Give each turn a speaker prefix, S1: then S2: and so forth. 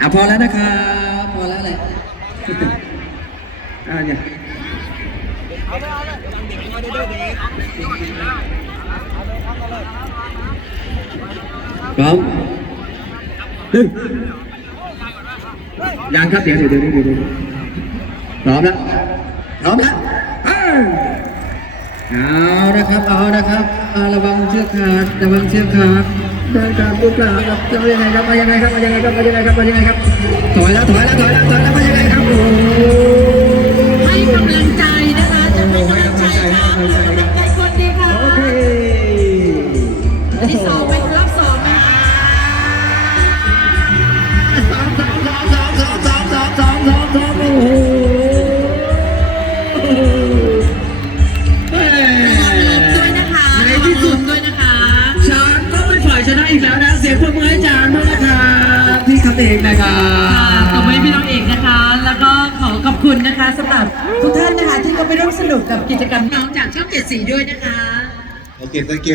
S1: อะพอแล้วนะครับพอแล้วแหละอ่าเนี่ยพร้อมหนึ่งยังครับเดี๋ยวเดี๋ยวเดี๋ยวเดี๋ยวเดี๋ยวพร้อมแล้วพร้อมแล้วเอ้ยเอานะครับเอานะครับเอาระวังเชือกขาดระวังเชือกขาด เดินตางลูกหลานครับจะยังไงครับมายังไงครับมายังไงครับมายังไงครับมายังไงครับถอยแล้วถอยแล้วถอยแล้วถอยแล้วมายังไงครับโอ้
S2: ให้กำลังใจนะคะจะให้กำลังใจค่ะกำลังใจคนดีค่ะโอเคที่สอง
S1: อีกแล้วนะเสียงปรบมือให้จานด้วยนะครับที่คำเองนะครัค่ะ
S2: บขอบคุณพี่น้องเอกนะคะ แล้วก็ขอขอบคุณนะคะสำหรับทุกท่านนะคะที่เข้าไปร่วมสนุกกับกิจกรรมน้องจากช่องเจ็ดสีด้วยนะคะ Okay, thank you.